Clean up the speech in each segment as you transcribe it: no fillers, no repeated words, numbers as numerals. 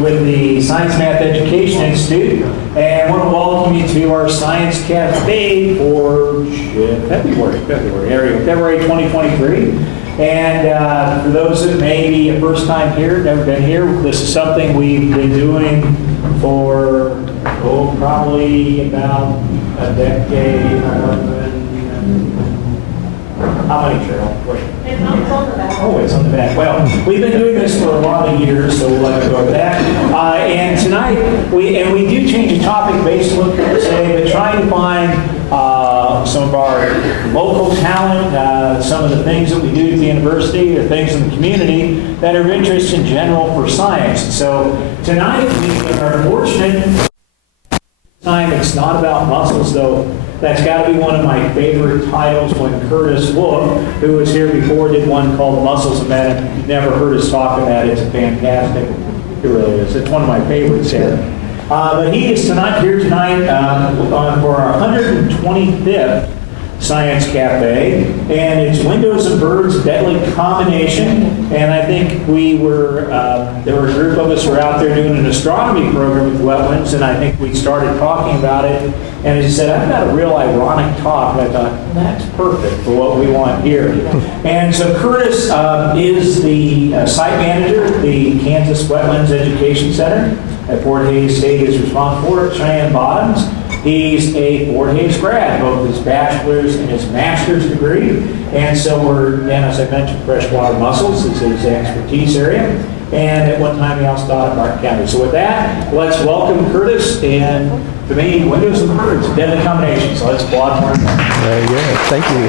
with the Science Math Education Institute, and I want to welcome you to our Science Cafe for February 2023. And for those that may be a first time here, never been here, this is something we've been doing for, probably about a decade. How many, Cheryl? It's on the back. Oh, it's on the back. Well, we've been doing this for a lot of years, so we'll let it go with that. And tonight, we do change the topic based on what people say, but trying to find some of our local talent, some of the things that we do at the university, or things in the community that are of interest in general for science. So tonight, we are fortunate. Time it's not about muscles, though. That's got to be one of my favorite titles. When Curtis Wolf, who was here before, did one called Muscles of Men. If you've never heard us talk about it, it's fantastic. It really is. It's one of my favorites here. But he is here tonight for our 125th Science Cafe, and it's Windows and Birds, Deadly Combination. And I think there were a group of us who were out there doing an astronomy program with wetlands, and I think we started talking about it. And as he said, I've got a real ironic talk. And I thought, that's perfect for what we want here. And so Curtis is the site manager at the Kansas Wetlands Education Center at Fort Hays State. Is responsible for Cheyenne Bottoms. He's a Fort Hays grad, both his bachelor's and his master's degree. And so as I mentioned, freshwater mussels is his expertise area. And at one time he also taught at Martin County. So with that, let's welcome Curtis, and to me, Windows and Birds, Deadly Combination. So let's applaud for him. Very good. Thank you.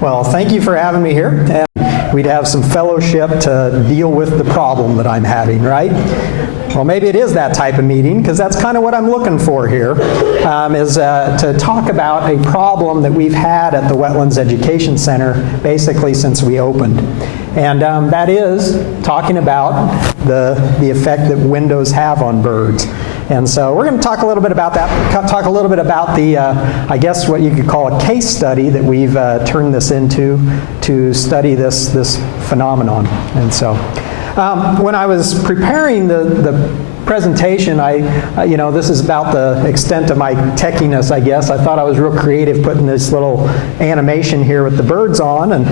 Well, thank you for having me here. And we'd have some fellowship to deal with the problem that I'm having, right? Well, maybe it is that type of meeting, because that's kind of what I'm looking for here, is to talk about a problem that we've had at the Wetlands Education Center basically since we opened. And that is talking about the effect that windows have on birds. And so we're going to talk a little bit about that, talk a little bit about the, I guess what you could call a case study that we've turned this into to study this phenomenon. And so when I was preparing the presentation, this is about the extent of my techiness, I guess. I thought I was real creative putting this little animation here with the birds on, and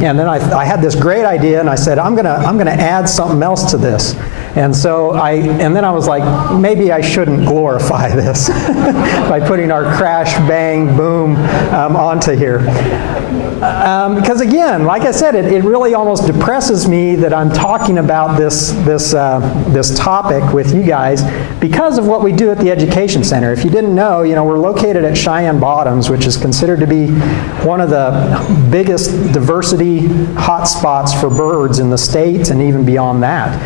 then I had this great idea, and I said, I'm gonna add something else to this. And so then I was like, maybe I shouldn't glorify this by putting our crash, bang, boom onto here. Because again, like I said, it really almost depresses me that I'm talking about this topic with you guys because of what we do at the Education Center. If you didn't know, we're located at Cheyenne Bottoms, which is considered to be one of the biggest diversity hotspots for birds in the States and even beyond that.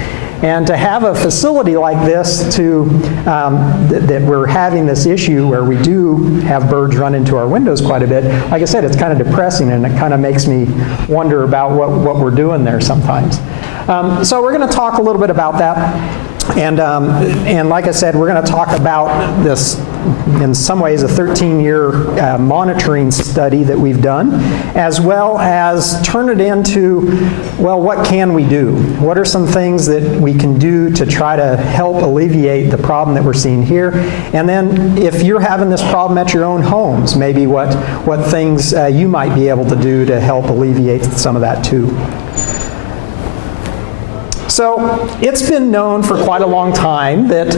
And to have a facility like this that we're having this issue where we do have birds run into our windows quite a bit, like I said, it's kind of depressing, and it kind of makes me wonder about what we're doing there sometimes. So we're going to talk a little bit about that. And like I said, we're going to talk about this, in some ways, a 13-year monitoring study that we've done, as well as turn it into, well, what can we do? What are some things that we can do to try to help alleviate the problem that we're seeing here? And then if you're having this problem at your own homes, maybe what things you might be able to do to help alleviate some of that too. So it's been known for quite a long time that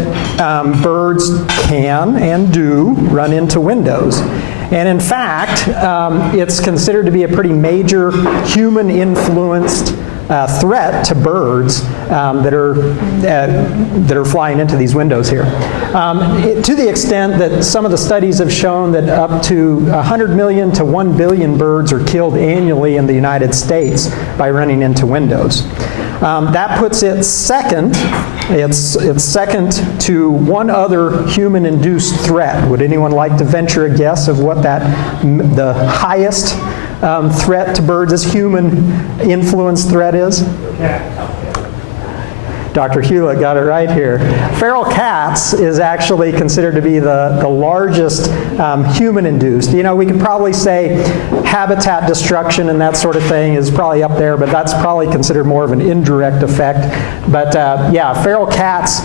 birds can and do run into windows. And in fact, it's considered to be a pretty major human-influenced threat to birds that are flying into these windows here. To the extent that some of the studies have shown that up to 100 million to 1 billion birds are killed annually in the United States by running into windows. That puts it second. It's second to one other human-induced threat. Would anyone like to venture a guess of what the highest threat to birds as human-influenced threat is? Dr. Hewlett got it right here. Feral cats is actually considered to be the largest human-induced. You know, we could probably say habitat destruction and that sort of thing is probably up there, but that's probably considered more of an indirect effect. But yeah, feral cats,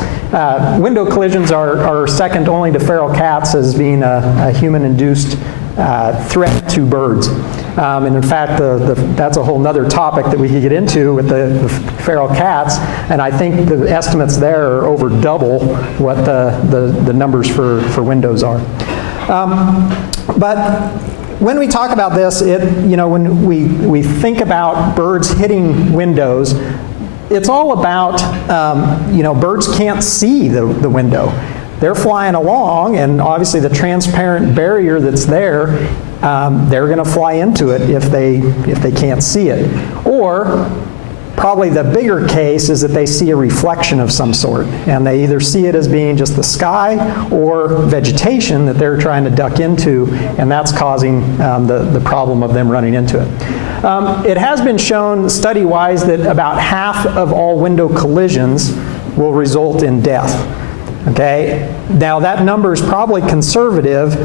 window collisions are second only to feral cats as being a human-induced threat to birds. And in fact, that's a whole nother topic that we could get into with the feral cats, and I think the estimates there are over double what the numbers for windows are. But when we talk about this, you know, when we think about birds hitting windows, it's all about, you know, birds can't see the window. They're flying along, and obviously the transparent barrier that's there, they're going to fly into it if they can't see it. Or probably the bigger case is that they see a reflection of some sort, and they either see it as being just the sky or vegetation that they're trying to duck into, and that's causing the problem of them running into it. It has been shown study-wise that about half of all window collisions will result in death. Okay, now that number is probably conservative.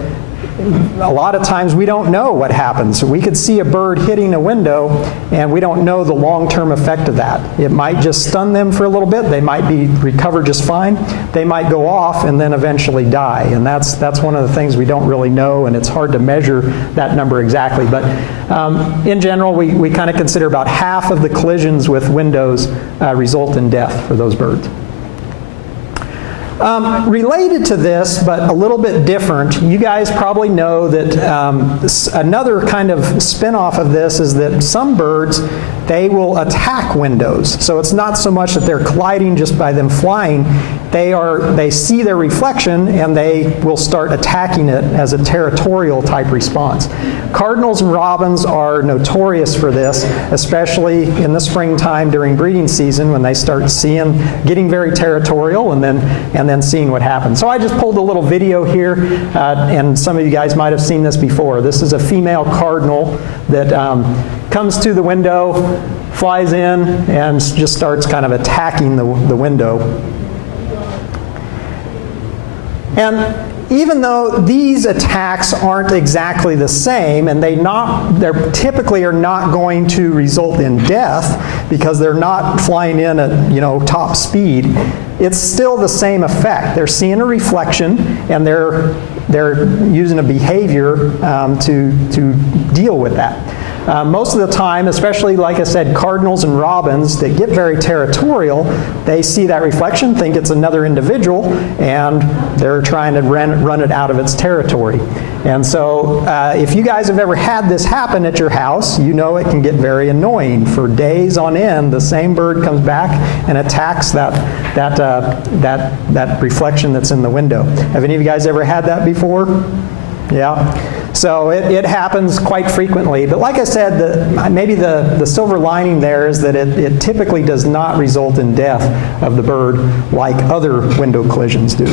A lot of times we don't know what happens. We could see a bird hitting a window and we don't know the long-term effect of that. It might just stun them for a little bit. They might recover just fine. They might go off and then eventually die. And that's one of the things we don't really know, and it's hard to measure that number exactly. But in general, we kind of consider about half of the collisions with windows result in death for those birds. Related to this, but a little bit different, you guys probably know that another kind of spin-off of this is that some birds, they will attack windows. So it's not so much that they're colliding just by them flying. They see their reflection and they will start attacking it as a territorial type response. Cardinals and robins are notorious for this, especially in the springtime during breeding season when they start getting very territorial and then seeing what happens. So I just pulled a little video here, and some of you guys might have seen this before. This is a female cardinal that comes to the window, flies in, and just starts kind of attacking the window. And even though these attacks aren't exactly the same, and they typically are not going to result in death because they're not flying in at, you know, top speed, it's still the same effect. They're seeing a reflection, and they're using a behavior to deal with that. Most of the time, especially like I said, cardinals and robins that get very territorial, they see that reflection, think it's another individual, and they're trying to run it out of its territory. And so if you guys have ever had this happen at your house, you know it can get very annoying. For days on end, the same bird comes back and attacks that reflection that's in the window. Have any of you guys ever had that before? Yeah. So it happens quite frequently. But like I said, maybe the silver lining there is that it typically does not result in death of the bird like other window collisions do.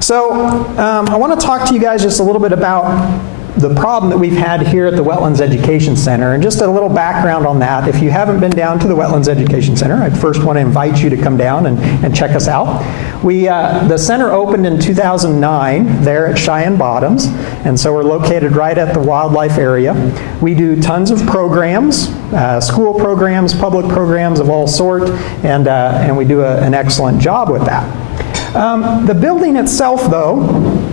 So I want to talk to you guys just a little bit about the problem that we've had here at the Wetlands Education Center, and just a little background on that. If you haven't been down to the Wetlands Education Center, I first want to invite you to come down and check us out. The center opened in 2009 there at Cheyenne Bottoms, and so we're located right at the wildlife area. We do tons of programs, school programs, public programs of all sorts, and we do an excellent job with that. The building itself, though,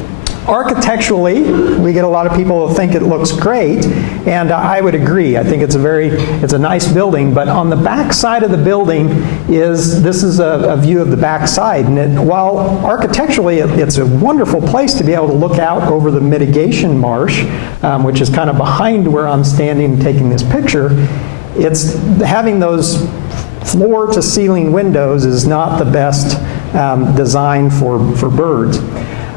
architecturally, we get a lot of people who think it looks great, and I would agree. I think it's a nice building, but on the back side of the building this is a view of the back side, and while architecturally it's a wonderful place to be able to look out over the mitigation marsh, which is kind of behind where I'm standing taking this picture, it's having those floor to ceiling windows is not the best design for birds.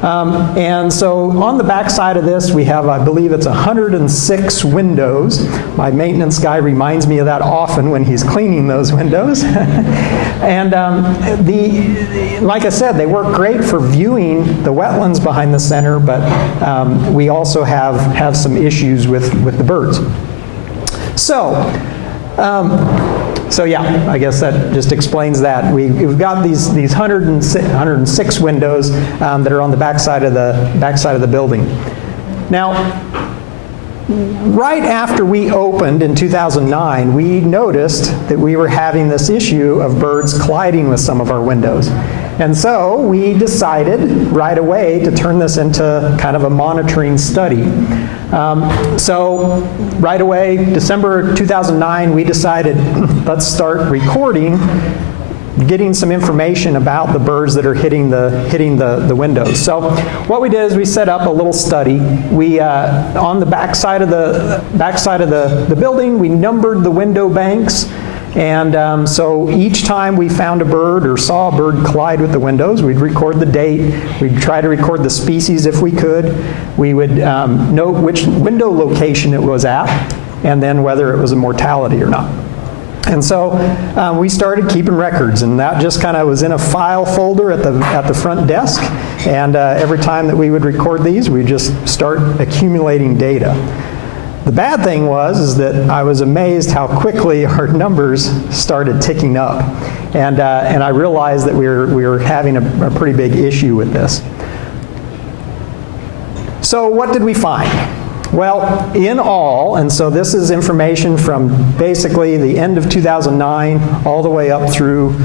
And so on the back side of this, we have, I believe it's 106 windows. My maintenance guy reminds me of that often when he's cleaning those windows. And like I said, they work great for viewing the wetlands behind the center, but we also have some issues with the birds. So, So yeah, I guess that just explains that. We've got these 106 windows that are on the backside of the building. Now, right after we opened in 2009, we noticed that we were having this issue of birds colliding with some of our windows. And so we decided right away to turn this into kind of a monitoring study. So right away, December 2009, we decided let's start recording, getting some information about the birds that are hitting the windows. So what we did is we set up a little study. We on the backside of the building, we numbered the window banks. And so each time we found a bird or saw a bird collide with the windows, we'd record the date. We'd try to record the species if we could. We would note which window location it was at, and then whether it was a mortality or not. And so we started keeping records, and that just kind of was in a file folder at the front desk. And every time that we would record these, we'd just start accumulating data. The bad thing is that I was amazed how quickly our numbers started ticking up, and I realized that we were having a pretty big issue with this. So what did we find? Well, in all, and so this is information from basically the end of 2009 all the way up through,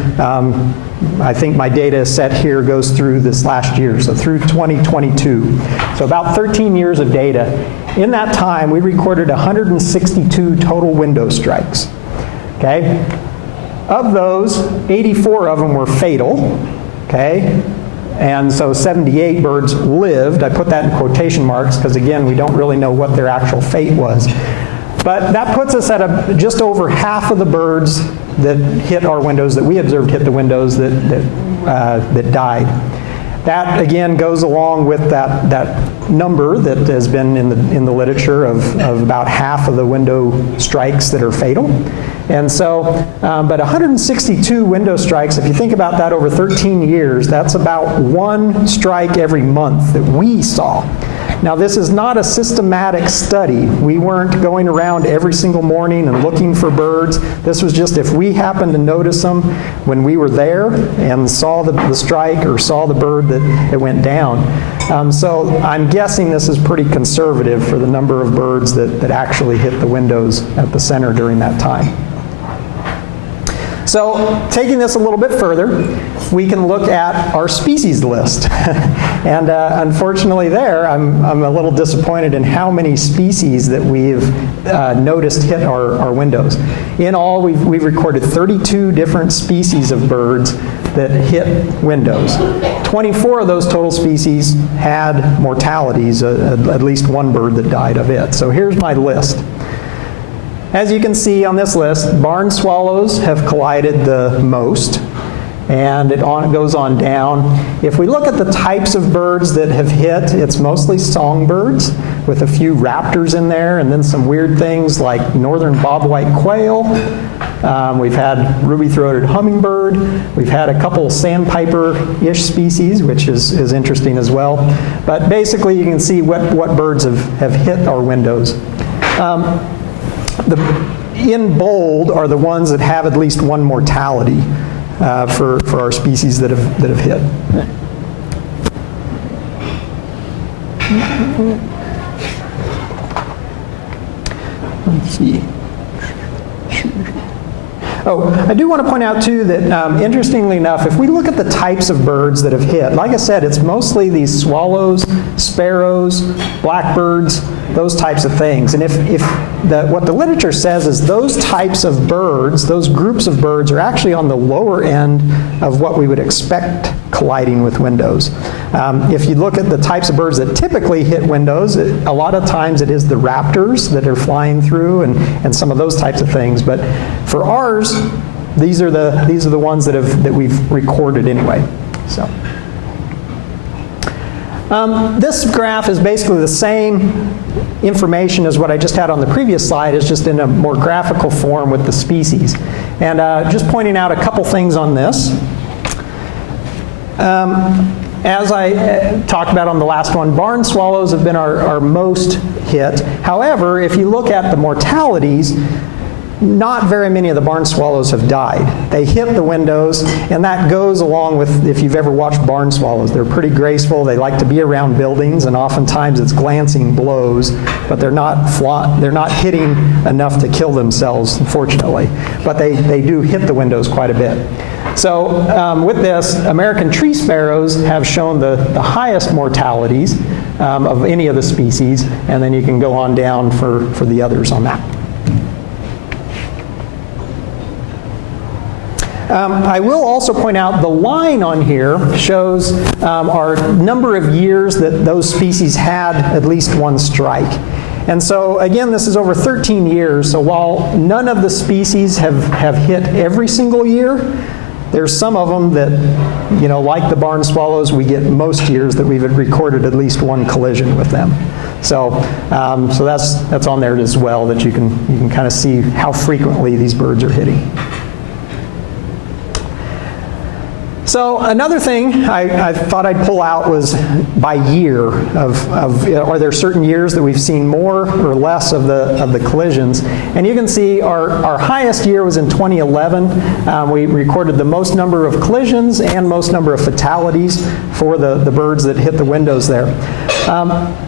I think my data set here goes through this last year, so through 2022. So about 13 years of data. In that time, we recorded 162 total window strikes. Okay? Of those, 84 of them were fatal. Okay? And so 78 birds lived. I put that in quotation marks because, again, we don't really know what their actual fate was. But that puts us at just over half of the birds that hit our windows, that we observed hit the windows, that died. That, again, goes along with that number that has been in the literature of about half of the window strikes that are fatal. And so, but 162 window strikes, if you think about that over 13 years, that's about one strike every month that we saw. Now, this is not a systematic study. We weren't going around every single morning and looking for birds. This was just if we happened to notice them when we were there and saw the strike or saw the bird that went down. So I'm guessing this is pretty conservative for the number of birds that actually hit the windows at the center during that time. So taking this a little bit further, we can look at our species list. And unfortunately there, I'm a little disappointed in how many species that we've noticed hit our windows. In all, we've recorded 32 different species of birds that hit windows. 24 of those total species had mortalities, at least one bird that died of it. So here's my list. As you can see on this list, barn swallows have collided the most, and it goes on down. If we look at the types of birds that have hit, it's mostly songbirds with a few raptors in there, and then some weird things like northern bobwhite quail. We've had ruby-throated hummingbird. We've had a couple sandpiper-ish species, which is interesting as well. But basically, you can see what birds have hit our windows. In bold are the ones that have at least one mortality for our species that have hit. Let's see. Oh, I do want to point out too that interestingly enough, if we look at the types of birds that have hit, like I said, it's mostly these swallows, sparrows, blackbirds, those types of things. And what the literature says is those types of birds, those groups of birds are actually on the lower end of what we would expect colliding with windows. If you look at the types of birds that typically hit windows, a lot of times it is the raptors that are flying through and some of those types of things. But for ours, these are the ones that we've recorded anyway. So. This graph is basically the same information as what I just had on the previous slide. It's just in a more graphical form with the species. And just pointing out a couple things on this. As I talked about on the last one, barn swallows have been our most hit. However, if you look at the mortalities, not very many of the barn swallows have died. They hit the windows, and that goes along with, if you've ever watched barn swallows, they're pretty graceful. They like to be around buildings, and oftentimes it's glancing blows, but they're not hitting enough to kill themselves, unfortunately. But they do hit the windows quite a bit. So with this, American tree sparrows have shown the highest mortalities of any of the species, and then you can go on down for the others on that. I will also point out the line on here shows our number of years that those species had at least one strike. And so again, this is over 13 years, so while none of the species have hit every single year, there's some of them that, you know, like the barn swallows, we get most years that we've recorded at least one collision with them. So, so that's on there as well, that you can kind of see how frequently these birds are hitting. So another thing I thought I'd pull out was by year are there certain years that we've seen more or less of the collisions. And you can see our highest year was in 2011. We recorded the most number of collisions and most number of fatalities for the birds that hit the windows there.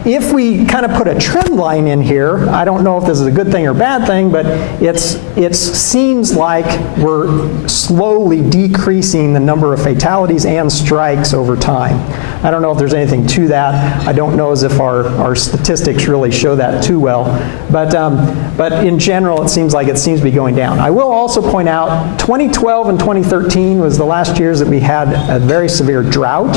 If we kind of put a trend line in here, I don't know if this is a good thing or bad thing, but it seems like we're slowly decreasing the number of fatalities and strikes over time. I don't know if there's anything to that. I don't know as if our statistics really show that too well. But in general, it seems to be going down. I will also point out 2012 and 2013 was the last years that we had a very severe drought.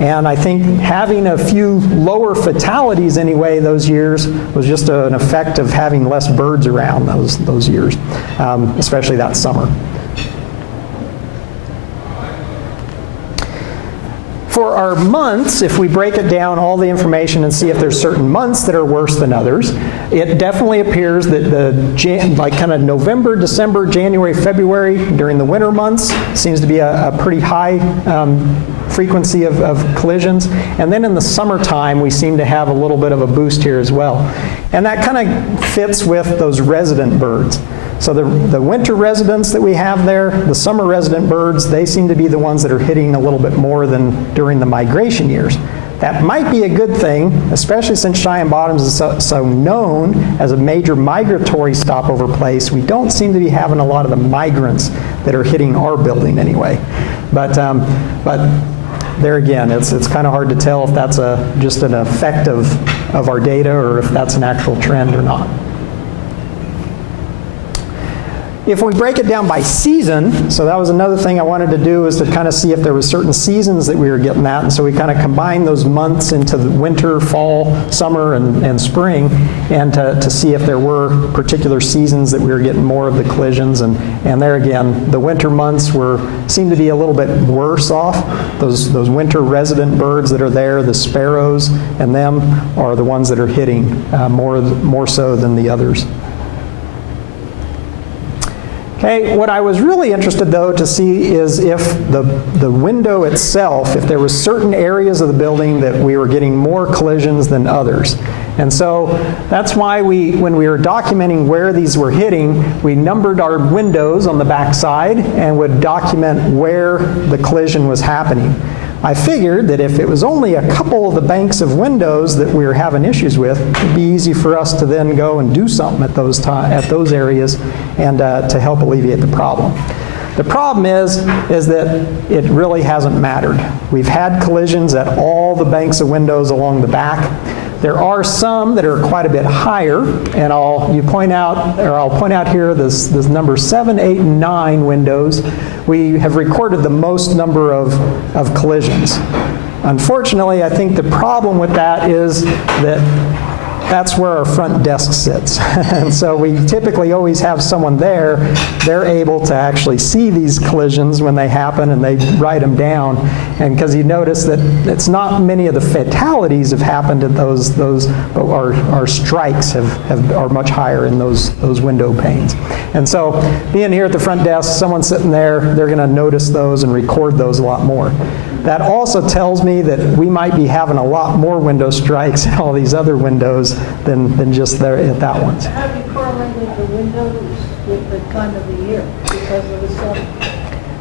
And I think having a few lower fatalities anyway those years was just an effect of having less birds around those years, especially that summer. For our months, if we break it down, all the information, and see if there's certain months that are worse than others, it definitely appears that like kind of November, December, January, February, during the winter months, seems to be a pretty high frequency of collisions. And then in the summertime, we seem to have a little bit of a boost here as well. And that kind of fits with those resident birds. So the winter residents that we have there, the summer resident birds, they seem to be the ones that are hitting a little bit more than during the migration years. That might be a good thing, especially since Cheyenne Bottoms is so known as a major migratory stopover place. We don't seem to be having a lot of the migrants that are hitting our building anyway. But there again, it's kind of hard to tell if that's just an effect of our data or if that's an actual trend or not. If we break it down by season, so that was another thing I wanted to do, is to kind of see if there were certain seasons that we were getting at, and so we kind of combined those months into the winter, fall, summer, and spring, and to see if there were particular seasons that we were getting more of the collisions, and there again, the winter months seem to be a little bit worse off. Those winter resident birds that are there, the sparrows, and them are the ones that are hitting more so than the others. Okay, what I was really interested though to see is if the window itself, if there were certain areas of the building that we were getting more collisions than others. And so that's why when we were documenting where these were hitting, we numbered our windows on the back side and would document where the collision was happening. I figured that if it was only a couple of the banks of windows that we were having issues with, it'd be easy for us to then go and do something at those areas and to help alleviate the problem. The problem is that it really hasn't mattered. We've had collisions at all the banks of windows along the back. There are some that are quite a bit higher, and I'll point out here this number 7, 8, and 9 windows. We have recorded the most number of collisions. Unfortunately, I think the problem with that is that that's where our front desk sits. And so we typically always have someone there. They're able to actually see these collisions when they happen, and they write them down. And because you notice that it's not many of the fatalities have happened at those but our strikes are much higher in those window panes. And so being here at the front desk, someone sitting there, they're going to notice those and record those a lot more. That also tells me that we might be having a lot more window strikes in all these other windows than just there at that one. Have you correlated the windows with time of the year because of the sun.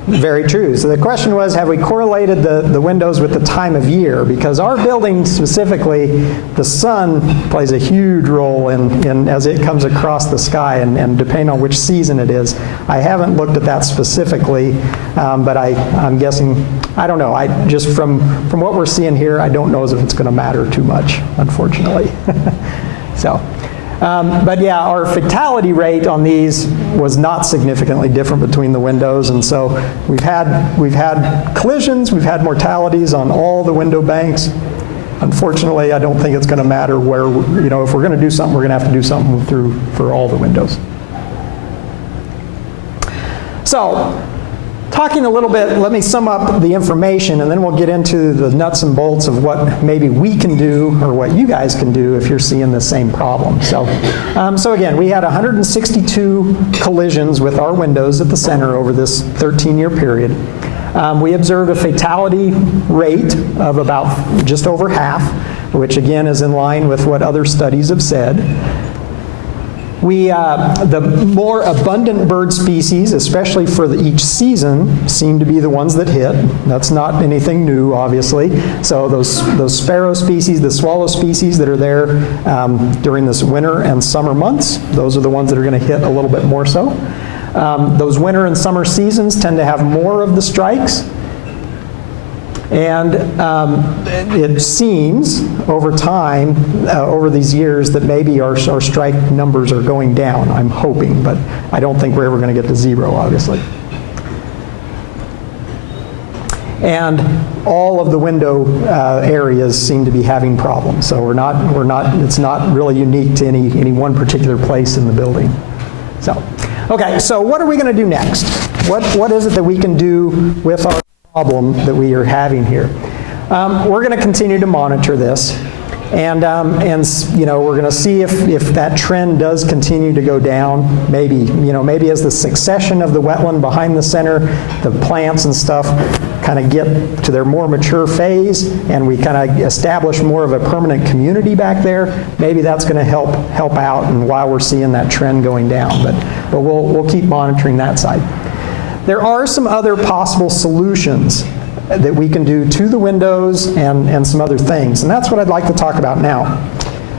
Very true. So the question was, have we correlated the windows with the time of year? Because our building specifically, the sun plays a huge role in as it comes across the sky, and depending on which season it is. I haven't looked at that specifically, but I'm guessing, I don't know. Just from what we're seeing here, I don't know as if it's going to matter too much, unfortunately. So. But yeah, our fatality rate on these was not significantly different between the windows, and so we've had collisions, we've had mortalities on all the window banks. Unfortunately, I don't think it's going to matter where, if we're going to do something, we're going to have to do something for all the windows. So, talking a little bit, let me sum up the information, and then we'll get into the nuts and bolts of what maybe we can do or what you guys can do if you're seeing the same problem. So again, we had 162 collisions with our windows at the center over this 13-year period. We observed a fatality rate of about just over half, which again is in line with what other studies have said. The more abundant bird species, especially for each season, seem to be the ones that hit. That's not anything new, obviously. So those sparrow species, the swallow species that are there during this winter and summer months, those are the ones that are going to hit a little bit more so. Those winter and summer seasons tend to have more of the strikes. And it seems over time, over these years, that maybe our strike numbers are going down. I'm hoping, but I don't think we're ever going to get to zero, obviously. And all of the window areas seem to be having problems. So it's not really unique to any one particular place in the building. So, okay, so what are we going to do next? What is it that we can do with our problem that we are having here? We're going to continue to monitor this, and we're going to see if that trend does continue to go down. Maybe as the succession of the wetland behind the center, the plants and stuff kind of get to their more mature phase, and we kind of establish more of a permanent community back there. Maybe that's going to help out, and while we're seeing that trend going down, but we'll keep monitoring that side. There are some other possible solutions that we can do to the windows and some other things, and that's what I'd like to talk about now.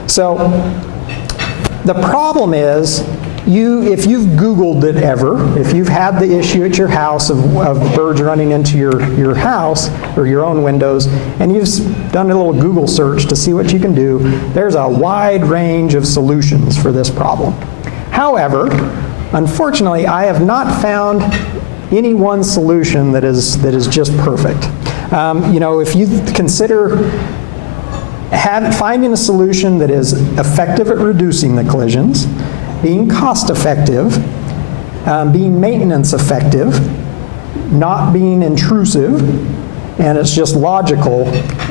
So the problem is, if you've Googled it ever, if you've had the issue at your house of birds running into your house or your own windows, and you've done a little Google search to see what you can do, there's a wide range of solutions for this problem. However, unfortunately, I have not found any one solution that is just perfect. If you consider finding a solution that is effective at reducing the collisions, being cost effective, being maintenance effective, not being intrusive, and it's just logical,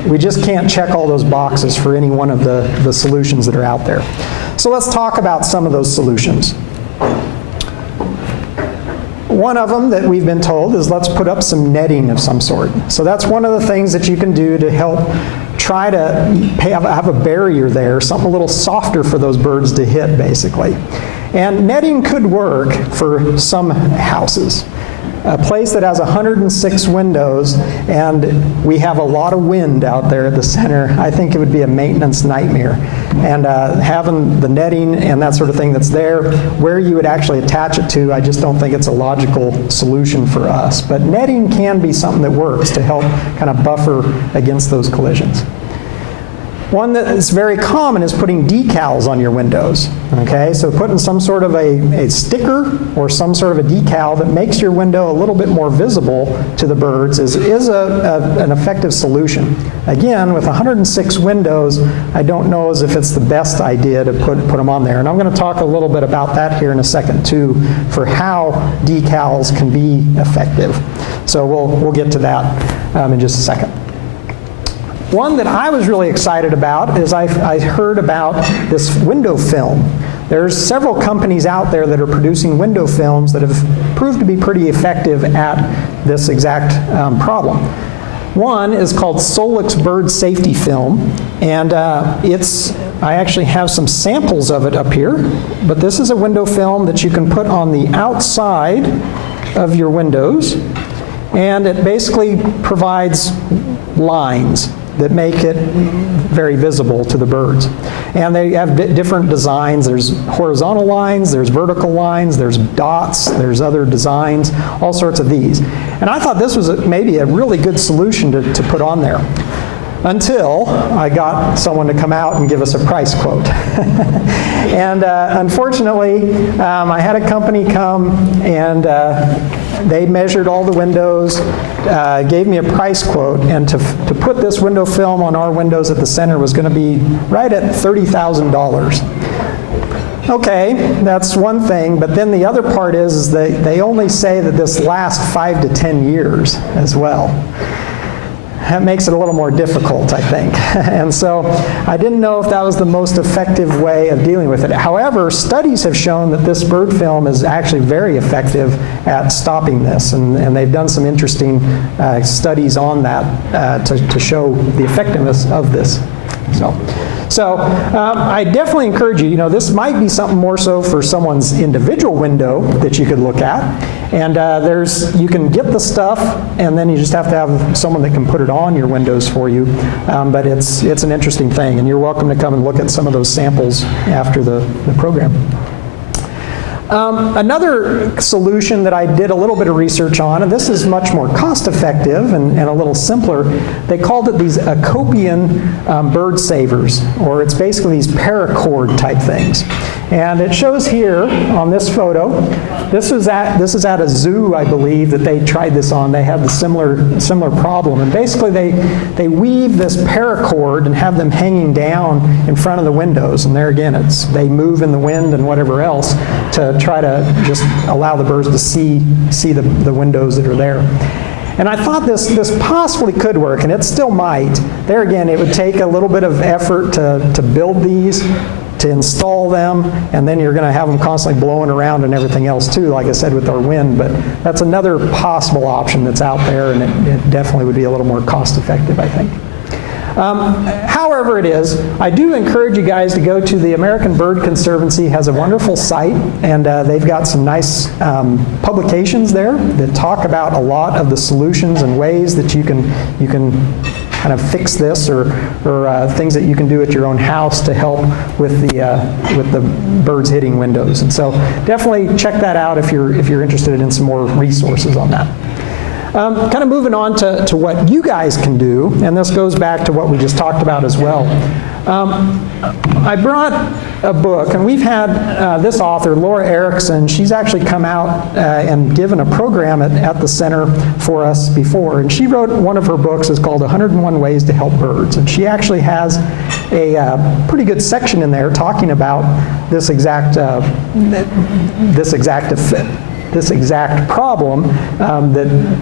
we just can't check all those boxes for any one of the solutions that are out there. So let's talk about some of those solutions. One of them that we've been told is let's put up some netting of some sort. So that's one of the things that you can do to help try to have a barrier there, something a little softer for those birds to hit, basically. And netting could work for some houses. A place that has 106 windows and we have a lot of wind out there at the center, I think it would be a maintenance nightmare. And having the netting and that sort of thing that's there, where you would actually attach it to, I just don't think it's a logical solution for us. But netting can be something that works to help kind of buffer against those collisions. One that is very common is putting decals on your windows. Okay, so putting some sort of a sticker or some sort of a decal that makes your window a little bit more visible to the birds is an effective solution. Again, with 106 windows, I don't know as if it's the best idea to put them on there. And I'm going to talk a little bit about that here in a second too, for how decals can be effective. So we'll get to that in just a second. One that I was really excited about is I heard about this window film. There's several companies out there that are producing window films that have proved to be pretty effective at this exact problem. One is called Solix Bird Safety Film, and it's I actually have some samples of it up here, but this is a window film that you can put on the outside of your windows, and it basically provides lines that make it very visible to the birds. And they have different designs. There's horizontal lines, there's vertical lines, there's dots, there's other designs, all sorts of these. And I thought this was maybe a really good solution to put on there, until I got someone to come out and give us a price quote. And unfortunately, I had a company come and they measured all the windows, gave me a price quote, and to put this window film on our windows at the center was going to be right at $30,000. Okay, that's one thing, but then the other part is they only say that this lasts 5 to 10 years as well. That makes it a little more difficult, I think. And so I didn't know if that was the most effective way of dealing with it. However, studies have shown that this bird film is actually very effective at stopping this, and they've done some interesting studies on that to show the effectiveness of this. So I definitely encourage you, this might be something more so for someone's individual window that you could look at. And you can get the stuff, and then you just have to have someone that can put it on your windows for you. But it's an interesting thing, and you're welcome to come and look at some of those samples after the program. Another solution that I did a little bit of research on, and this is much more cost-effective and a little simpler, they called it these Acopian bird savers, or it's basically these paracord type things. And it shows here on this photo, this is at a zoo, I believe, that they tried this on. They had the similar problem. And basically they weave this paracord and have them hanging down in front of the windows. And there again, they move in the wind and whatever else to try to just allow the birds to see the windows that are there. And I thought this possibly could work, and it still might. There again, it would take a little bit of effort to build these, to install them, and then you're going to have them constantly blowing around and everything else too, like I said, with our wind. But that's another possible option that's out there, and it definitely would be a little more cost-effective, I think. However it is, I do encourage you guys to go to the American Bird Conservancy. Has a wonderful site, and they've got some nice publications there that talk about a lot of the solutions and ways that you can kind of fix this, or things that you can do at your own house to help with the birds hitting windows. And so definitely check that out if you're interested in some more resources on that. Kind of moving on to what you guys can do, and this goes back to what we just talked about as well. I brought a book, and we've had this author, Laura Erickson. She's actually come out and given a program at the center for us before, and she wrote one of her books. It's called 101 Ways to Help Birds, and she actually has a pretty good section in there talking about this exact problem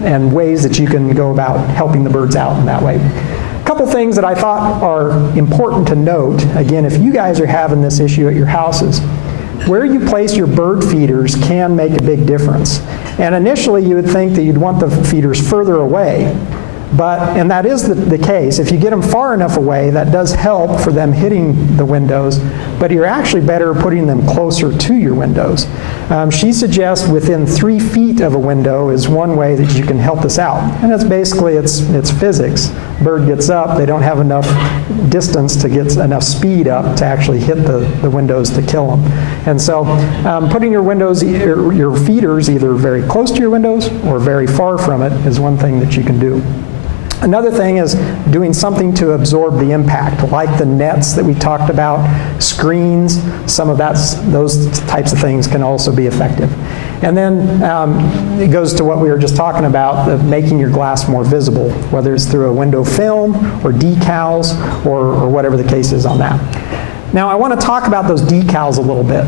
and ways that you can go about helping the birds out in that way. A couple things that I thought are important to note, again, if you guys are having this issue at your houses, where you place your bird feeders can make a big difference. And initially you would think that you'd want the feeders further away, and that is the case. If you get them far enough away, that does help for them hitting the windows, but you're actually better putting them closer to your windows. She suggests within 3 feet of a window is one way that you can help this out. And it's basically, it's physics. Bird gets up, they don't have enough distance to get enough speed up to actually hit the windows to kill them. And so putting your windows, your feeders either very close to your windows or very far from it is one thing that you can do. Another thing is doing something to absorb the impact, like the nets that we talked about, screens, some of those types of things can also be effective. And then it goes to what we were just talking about, of making your glass more visible, whether it's through a window film or decals or whatever the case is on that. Now I want to talk about those decals a little bit.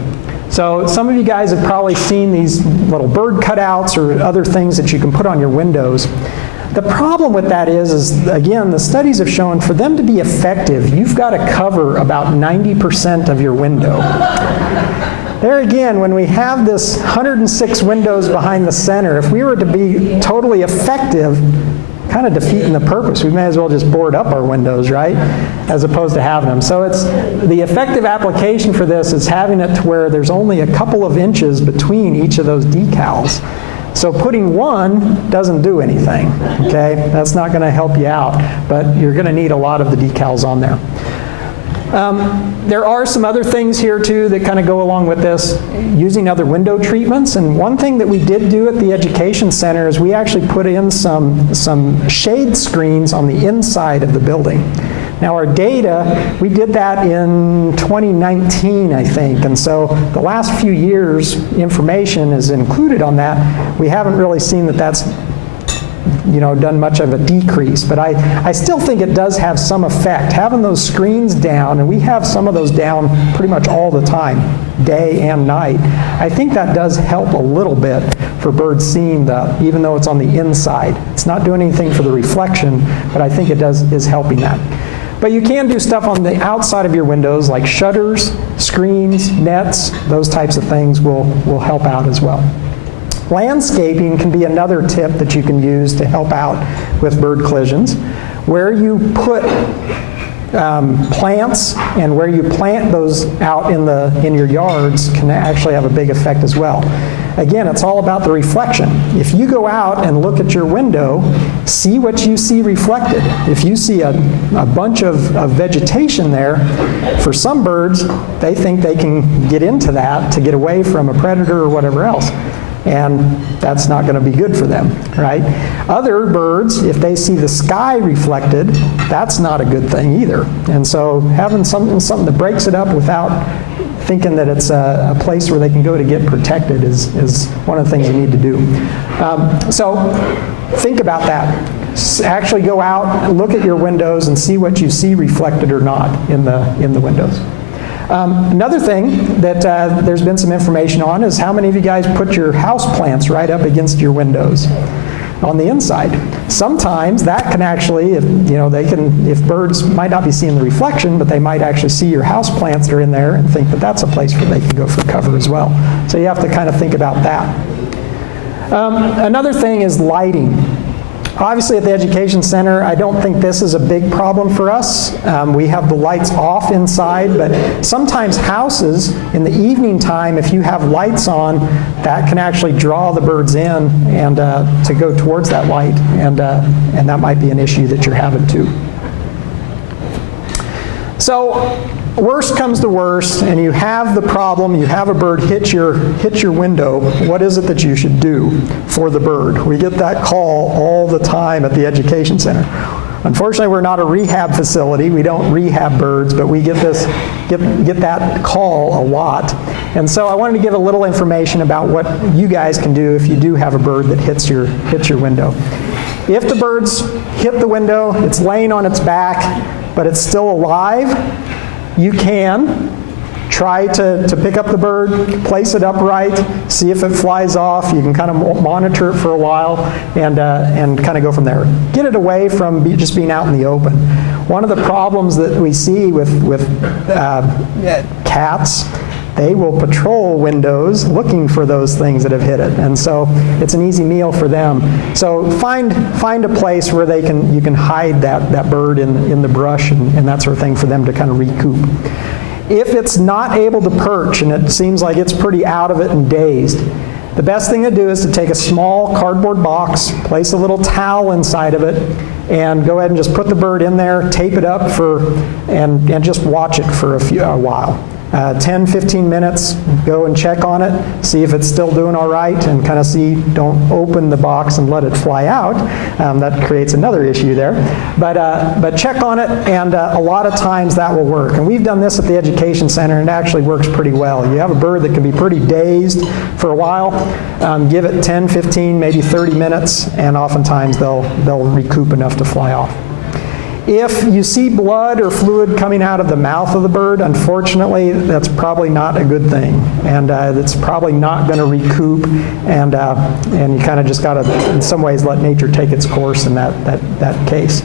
So some of you guys have probably seen these little bird cutouts or other things that you can put on your windows. The problem with that is again, the studies have shown for them to be effective, you've got to cover about 90% of your window. There again, when we have this 106 windows behind the center, if we were to be totally effective, kind of defeating the purpose. We may as well just board up our windows, right, as opposed to having them. So it's the effective application for this is having it to where there's only a couple of inches between each of those decals. So putting one doesn't do anything, okay? That's not going to help you out, but you're going to need a lot of the decals on there. There are some other things here too that kind of go along with this, using other window treatments. And one thing that we did do at the Education Center is we actually put in some shade screens on the inside of the building. Now our data, we did that in 2019, I think, and so the last few years' information is included on that. We haven't really seen that that's done much of a decrease, but I still think it does have some effect. Having those screens down, and we have some of those down pretty much all the time, day and night, I think that does help a little bit for birds seeing even though it's on the inside. It's not doing anything for the reflection, but I think it is helping that. But you can do stuff on the outside of your windows like shutters, screens, nets, those types of things will help out as well. Landscaping can be another tip that you can use to help out with bird collisions. Where you put plants and where you plant those out in your yards can actually have a big effect as well. Again, it's all about the reflection. If you go out and look at your window, see what you see reflected. If you see a bunch of vegetation there, for some birds, they think they can get into that to get away from a predator or whatever else. And that's not going to be good for them, right? Other birds, if they see the sky reflected, that's not a good thing either. And so having something that breaks it up without thinking that it's a place where they can go to get protected is one of the things you need to do. So think about that. Actually go out, look at your windows, and see what you see reflected or not in the windows. Another thing that there's been some information on is how many of you guys put your house plants right up against your windows on the inside. Sometimes that can actually, if birds might not be seeing the reflection, but they might actually see your house plants that are in there and think that that's a place where they can go for cover as well. So you have to kind of think about that. Another thing is lighting. Obviously at the Education Center, I don't think this is a big problem for us. We have the lights off inside, but sometimes houses, in the evening time, if you have lights on, that can actually draw the birds in and to go towards that light, and that might be an issue that you're having too. So, worst comes to worst, and you have the problem, you have a bird hit your window, what is it that you should do for the bird? We get that call all the time at the Education Center. Unfortunately, we're not a rehab facility. We don't rehab birds, but we get that call a lot. And so I wanted to give a little information about what you guys can do if you do have a bird that hits your window. If the bird's hit the window, it's laying on its back, but it's still alive, you can try to pick up the bird, place it upright, see if it flies off. You can kind of monitor it for a while and kind of go from there. Get it away from just being out in the open. One of the problems that we see with cats, they will patrol windows looking for those things that have hit it, and so it's an easy meal for them. So find a place where you can hide that bird in the brush and that sort of thing for them to kind of recoup. If it's not able to perch and it seems like it's pretty out of it and dazed, the best thing to do is to take a small cardboard box, place a little towel inside of it, and go ahead and just put the bird in there, tape it up and just watch it for a while. 10, 15 minutes, go and check on it, see if it's still doing all right, and kind of see, don't open the box and let it fly out. That creates another issue there. But check on it, and a lot of times that will work. And we've done this at the Education Center, and it actually works pretty well. You have a bird that can be pretty dazed for a while, give it 10, 15, maybe 30 minutes, and oftentimes they'll recoup enough to fly off. If you see blood or fluid coming out of the mouth of the bird, unfortunately, that's probably not a good thing, and it's probably not going to recoup, and you kind of just got to, in some ways, let nature take its course in that case.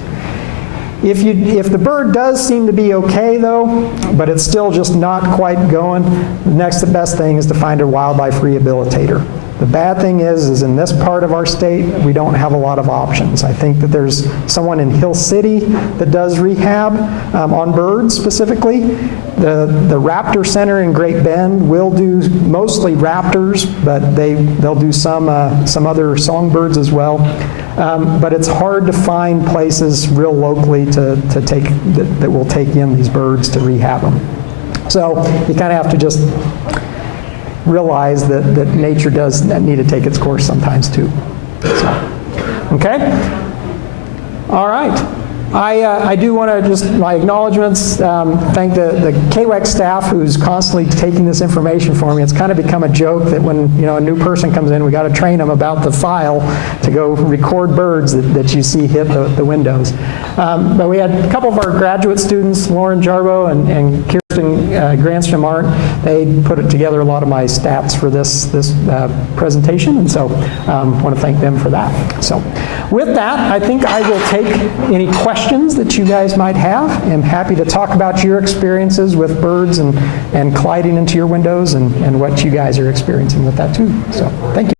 If the bird does seem to be okay, though, but it's still just not quite going, the next best thing is to find a wildlife rehabilitator. The bad thing is in this part of our state, we don't have a lot of options. I think that there's someone in Hill City that does rehab on birds specifically. The Raptor Center in Great Bend will do mostly raptors, but they'll do some other songbirds as well. But it's hard to find places real locally that will take in these birds to rehab them. So you kind of have to just realize that nature does need to take its course sometimes too. So, okay? All right. I do want to just, my acknowledgments, thank the KWEC staff who's constantly taking this information for me. It's kind of become a joke that when a new person comes in, we got to train them about the file to go record birds that you see hit the windows. But we had a couple of our graduate students, Lauren Jarbo and Kirsten Granstrom Art. They put together a lot of my stats for this presentation, and so I want to thank them for that. So with that, I think I will take any questions that you guys might have. I'm happy to talk about your experiences with birds and colliding into your windows and what you guys are experiencing with that too. So thank you.